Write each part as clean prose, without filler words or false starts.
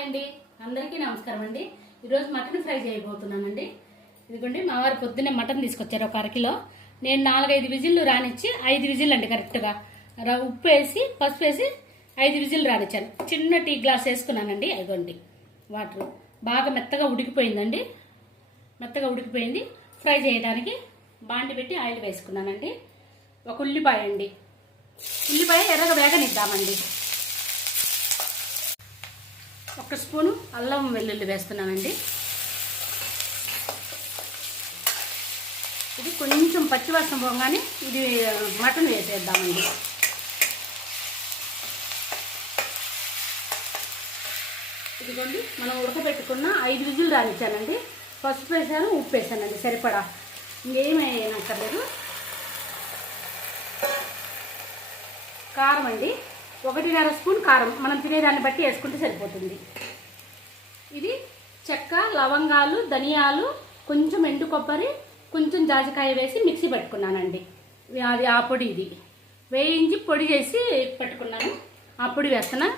Hi అండి, అందరికీ నమస్కారం అండి. ఈరోజు మటన్ ఫ్రై చేయబోతున్నానండి. ఇదిగోండి, మా వారు పొద్దున్నే మటన్ తీసుకొచ్చారు ఒక అరకిలో. నేను 4-5 విజిల్లు రానిచ్చి 5 విజిల్ అండి కరెక్ట్గా ఉప్పు వేసి పసుపు వేసి 5 విజిల్ రానిచ్చాను. చిన్న టీ గ్లాస్ వేసుకున్నానండి. అదిగోండి వాటర్ బాగా మెత్తగా ఉడికిపోయిందండి. మెత్తగా ఉడికిపోయింది. ఫ్రై చేయడానికి బాండి పెట్టి ఆయిల్ వేసుకున్నానండి. ఒక ఉల్లిపాయ అండి, ఉల్లిపాయ ఎర్రగా వేగనిద్దామండి. 1 స్పూను అల్లం వెల్లుల్లి వేస్తున్నానండి. ఇది కొంచెం పచ్చివాసన పోగానే ఇది మటన్ వేసేద్దామండి. ఇదిగోండి, మనం ఉడకబెట్టుకున్న 5 విజిల్ రానిచ్చానండి. పసుపు వేసాను, ఉప్పు వేసానండి సరిపడా, ఇంకేమీ వేయనక్కర్లేదు. కారం అండి, 1.5 స్పూన్ కారం మనం తినేదాన్ని బట్టి వేసుకుంటే సరిపోతుంది. ఇది చెక్క, లవంగాలు, ధనియాలు, కొంచెం ఎండు కొబ్బరి, కొంచెం జాజికాయ వేసి మిక్సీ పెట్టుకున్నానండి. అది ఆ పొడి, ఇది వేయించి పొడి చేసి పెట్టుకున్నాను. ఆ పొడి వేస్తున్నా.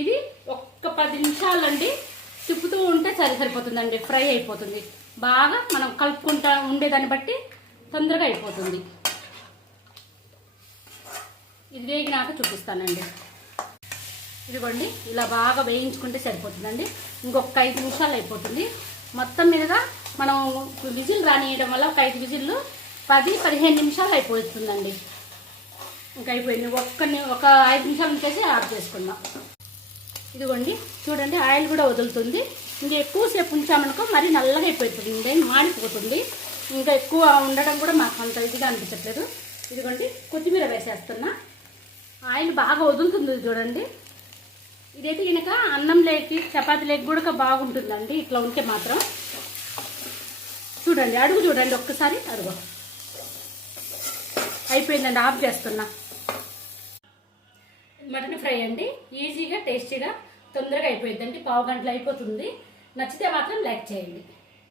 ఇది ఒక్క 10 నిమిషాలండి తిప్పుతూ ఉంటే సరిపోతుందండి. ఫ్రై అయిపోతుంది. బాగా మనం కలుపుకుంటా ఉండేదాన్ని బట్టి తొందరగా అయిపోతుంది. ఇది వేగినాక చూపిస్తానండి. ఇదిగోండి, ఇలా బాగా వేయించుకుంటే సరిపోతుందండి. ఇంకొక 5 నిమిషాలు అయిపోతుంది. మొత్తం మీదుగా మనం విజిల్ రానియడం వల్ల ఒక 5 విజిల్లు 10-15 నిమిషాలు అయిపోతుందండి. ఇంకా అయిపోయింది. ఒక 5 నిమిషాలు ఉంచేసి ఆఫ్ చేసుకుందాం. ఇదిగోండి చూడండి, ఆయిల్ కూడా వదులుతుంది. ఇంకా ఎక్కువసేపు ఉంచామనుకో మరీ నల్లగా అయిపోతుంది, మాడిపోతుంది. ఇంకా ఎక్కువ ఉండడం కూడా మాకు అంత ఇదిగా అనిపించట్లేదు. ఇదిగోండి, కొత్తిమీర వేసేస్తున్నా. ఆయిల్ బాగా వదులుతుంది చూడండి. ఇదైతే కనుక అన్నం లేకి చపాతీ లేకి కూడా బాగుంటుందండి. ఇట్లా ఉంటే మాత్రం చూడండి, అడుగు చూడండి ఒక్కసారి. అడుగు అయిపోయిందండి, ఆఫ్ చేస్తున్నా. మటన్ ఫ్రై అండి, ఈజీగా టేస్టీగా తొందరగా అయిపోయిందండి. 1/2 గంటలో అయిపోతుంది. నచ్చితే మాత్రం లైక్ చేయండి.